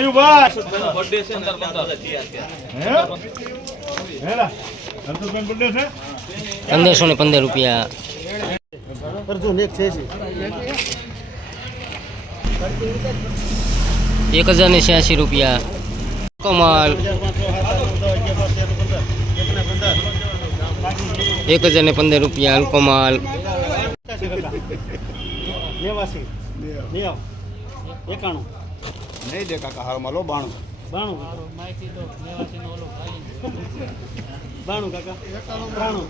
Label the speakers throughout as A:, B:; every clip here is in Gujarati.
A: રયુભાઈ
B: બર્થડે છે ને
A: હેલા સંતોષભાઈ બર્થડે છે
C: રૂપિયા.
D: અર્જુન એક છે છે.
C: એક હજાર ને છ્યાસી રૂપિયા. કમાલ. એક હજાર ને પંદર રૂપિયા અલ્કોમાલ
D: નેવાસી. એકાણું.
E: નહીં દે કાકા હાલ લો બાણું.
D: બાણું બાણું કાકા. ત્રાણું.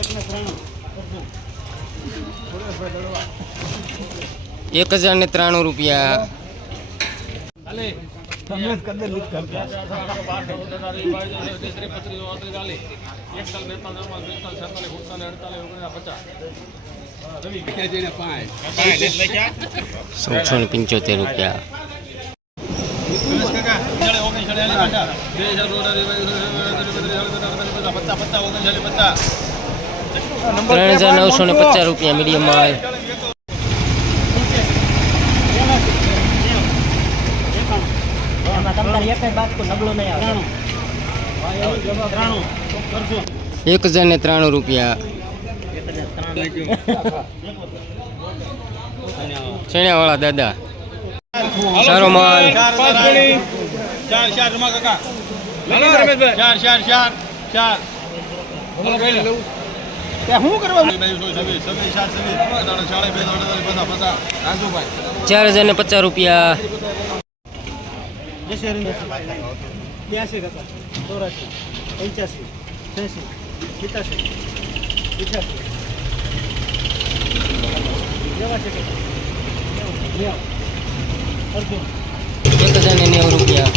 D: એક ને ત્રાણું.
C: એક હજાર ને ત્રાણું રૂપિયા. સોળસો ને પંચોતેર રૂપિયા ત્રણ હજાર નવસો ને પચાસ રૂપિયા મીડિયમ માલ
D: એમાં તમારે એક બાદ નબળો નહીં આવે ત્રાણું ત્રાણું અર્જુન
C: એક હજાર ને ત્રાણું રૂપિયા છેણાવાળા દાદા. સારો માલ.
B: ચાર ચાર. રમા કાકા. ચાર ચાર ચાર ચાર.
C: ચાર હજાર ને પચાસ રૂપિયા.
D: બ્યાસી કાકા ચોરાસી પંચ્યાસી છ્યાસી સિત્યાસી પંચ્યાસી નેવાસી કાકા નેવ અર્જુન
C: એક હજાર ને નેવું રૂપિયા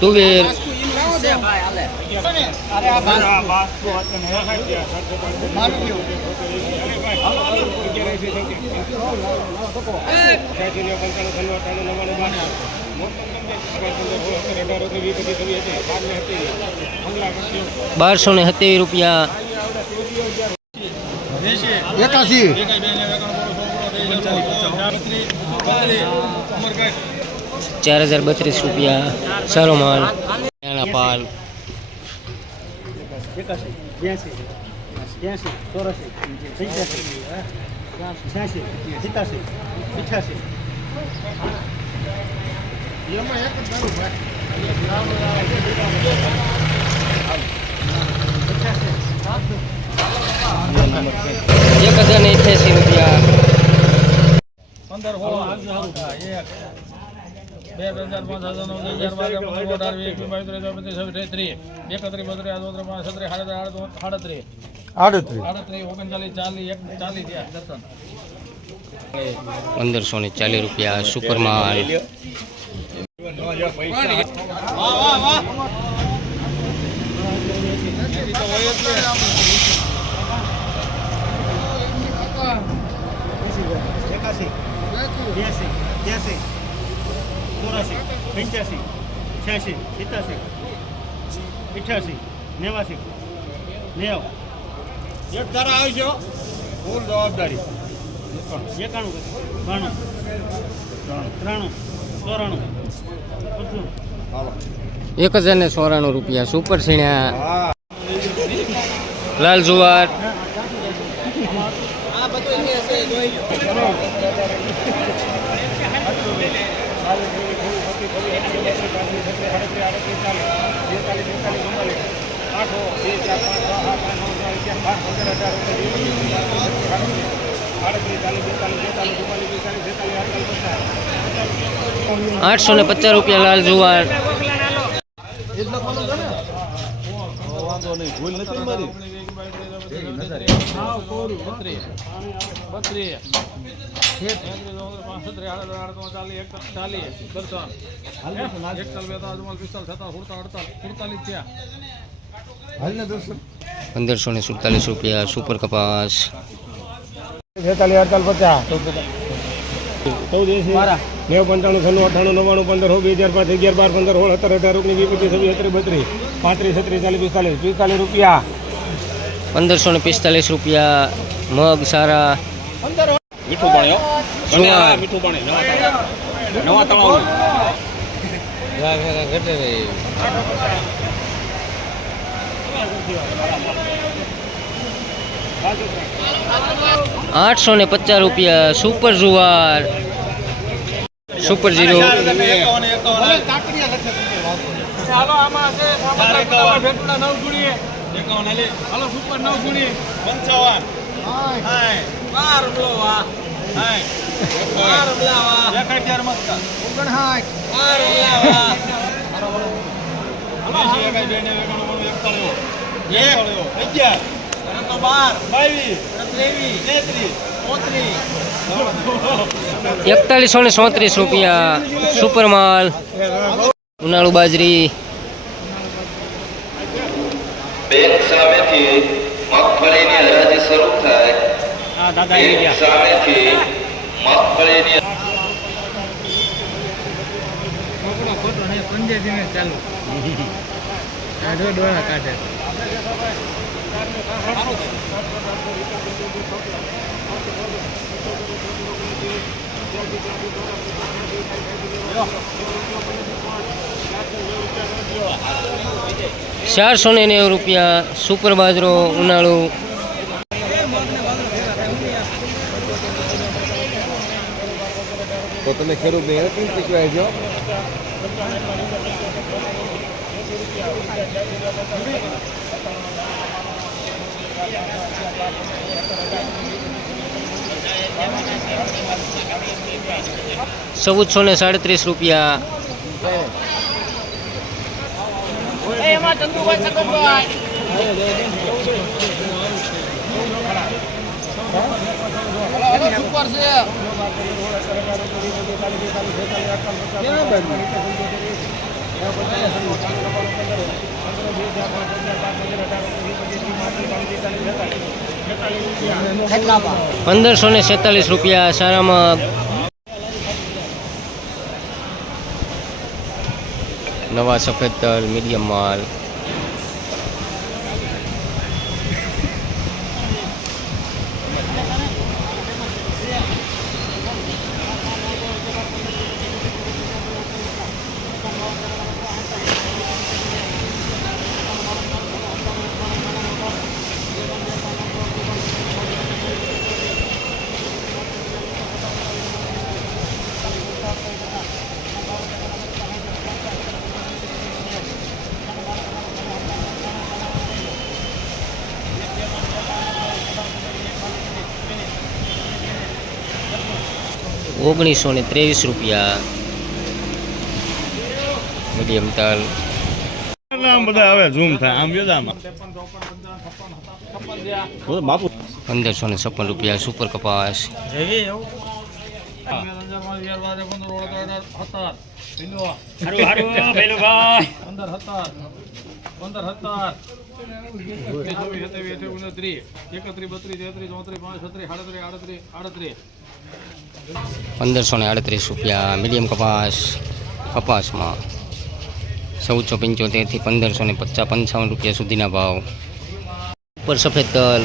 C: તુવેર બારસો ને સત્યાવીસ રૂપિયા
E: એકાસી
C: ચાર હજાર બત્રીસ રૂપિયા સારો માલ. નાના પાલ
D: એકાસી બ્યાસી
C: એક હજાર ને અઠ્યાસી રૂપિયા
B: પંદર સોળ એક બે હજાર પાંચ હજાર નવ હજાર બાર પંદર અઢાર વીસ એકવીસ બાવીસ ત્રેવીસ ચોવીસ પચીસ છવ્વીસ ત્રીસ એકત્રીસ બત્રીસ આડત્રીસ પાંચ છત્રીસ સાડત્રીસ સાડત્રીસ
E: આડત્રીસ.
B: આડત્રીસ ઓગણચાલીસ ચાલીસ એક ચાલીસ થયા દર્શન.
C: પંદરસો ને ચાલીસ રૂપિયા સુપર માલ
B: વાહ વાહ વાહ.
D: એકાસી બ્યાસી ત્યાસી. ચોરાસી. પંચ્યાસી. છ્યાસી. સિત્યાસી. અઠ્યાસી નેવાસી. નેવ.
E: એક તારા આવજો ફૂલ જવાબદારી.
D: એકાણું. બાણું. ત્રાણું. ચોરાણું.
C: એક હજાર ને સોરાણું રૂપિયા. સુપર સીણ્યા. લાલ જુવાર. આઠસો ને પચાસ રૂપિયા લાલ જુવાર.
B: બત્રીસ
C: પંદરસો ને સુડતાલીસ રૂપિયા સુપર કપાસ.
E: છેતાલીસ અડતાલીસ પચાસ. ચૌદ નેવું પંચાણું છન્નું અઠાણું નવ્વાણું પંદર હો બે હજાર પાંચ અગિયાર બાર પંદર હોળ સત્તર અઢાર ઓગણીસ વીસ પચીસ છવ્વીસ સત્તર બત્રીસ પાંત્રીસ છત્રીસ ચાલીસ પિસ્તાલીસ પિસ્તાલીસ રૂપિયા.
C: પંદરસો ને પિસ્તાલીસ રૂપિયા મગ સારા.
B: મીઠું પાણી મીઠું પાણી
C: નવા તળાવ.
D: આઠસો ને પચાસ રૂપિયા સુપર જુવાર. સુપર
B: ઝીરો
A: અગિયાર
B: બાર
A: બાવીસ.
B: ત્રેવીસ.
A: તેત્રીસ.
B: ચોત્રીસ.
D: એકતાલીસો ને સોત્રીસ રૂપિયા સુપર માલ ઉનાળુ બાજરી.
F: બેંક સામેથી મગફળીની હરાજી શરૂ થાય.
C: હા દાદા આવી
F: બેંક સામેથી મગફળીની
B: ખોટો નહીં પંજે દિને ચાલુ ડોળા કાઢે.
D: ચારસો ને નેવું રૂપિયા સુપર બાજરો ઉનાળુ.
C: તો તમે ખેડૂત નહીં કેમ શીખવાય છો
D: ચૌદસો ને સાડત્રીસ રૂપિયા. પંદરસો ને છેતાલીસ રૂપિયા સારામાં નવા સફેદ તલ મીડિયમ માલ. ઓગણીસો ને ત્રેવીસ રૂપિયા. મીડિયમ તાલ.
A: બધા હવે ઝૂમ થાય. આમ
D: પંદરસો ને છપ્પન રૂપિયા સુપર કપાસ.
B: પંદર હતાર પંદર
D: પંદરસો ને આડત્રીસ રૂપિયા મીડિયમ કપાસ, કપાસમાં ચૌદસો પંચોતેરથી પંદરસો ને પચાસ, પંચાવન રૂપિયા સુધીના ભાવ. ઉપર સફેદ તલ.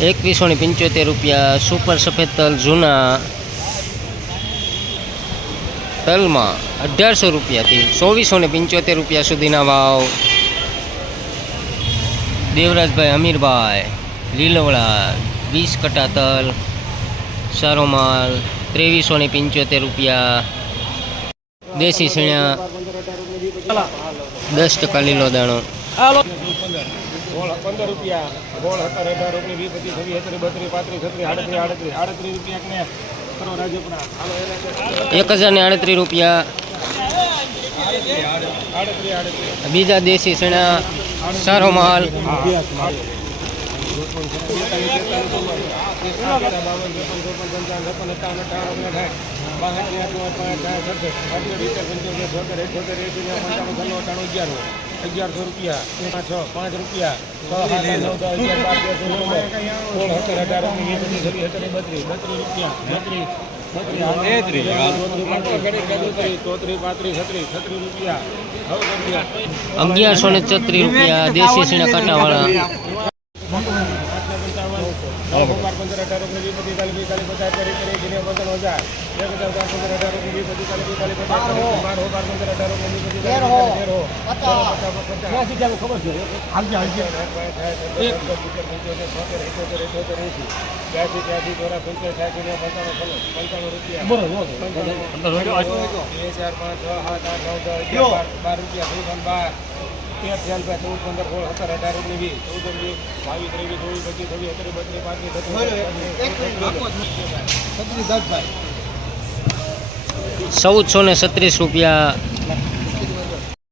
D: એકવીસો ને પંચોતેર રૂપિયા સુપર સફેદ તલ જૂના તલમાં અઢારસો રૂપિયાથી ચોવીસો ને પંચોતેર રૂપિયા સુધીના ભાવ દેવરાજભાઈ અમીરભાઈ, લીલવડા વીસ કટા તલ સારો માલ ત્રેવીસો ને પંચોતેર રૂપિયા. દેશી શેણા દસ ટકા લીલો દાણો.
C: પંદર રૂપિયા ગોળ સત્તર અઢાર ઓગણીસ વીસ પચીસ છવ્વીસ છત્રીસ બત્રીસ પાંત્રીસ છત્રીસ આડત્રીસ આડત્રીસ આડત્રીસ રૂપિયા ને કરો રાજપના
D: એક હજાર ને આડત્રીસ રૂપિયા બીજા દેશી ચણા સારો માલ
C: અગિયારસો રૂપિયા પાંચ છ પાંચ રૂપિયા સોળ સત્તર અઢાર ઓગણીસ વીસ છવ્વીસ સત્તર બત્રીસ બત્રીસ રૂપિયા બત્રીસ
D: અગિયારસો ને છત્રીસ રૂપિયા દેશી સીણા કાંટાવાળા.
C: પંદર અઢાર ઓગણીસ વીસ પચીસ ચાલીસ પચાસ ચાલીસ ચાલીસ પંદર હજાર એક હજાર બાર પંદર અઢાર ઓગણીસ પચીસ ચાલીસ પિસ્તાલીસ પચાસ બાર હો બાર પંદર અઢાર ઓગણીસ પચીસ ચાલીસ તેર હો પચાસ પચાસ ખબર છે હાલજે હાલજે એક પંચાણું પંચાણું પંચાણું રૂપિયા. બરોબર બે ચાર પાંચ છ સાત આઠ નવ દસ બાર બાર રૂપિયા. ચૌદ બાર તેર રૂપિયા ચૌદ પંદર સોળ સત્તર અઢાર ઓગણીસ ચૌદ ઓગણીસ બાવીસ ત્રેવીસ ચોવીસ પચીસ છવ્વીસ સત્તર બત્રીસ પાંત્રીસ છત્રીસ
D: ચૌદસો ને છત્રીસ રૂપિયા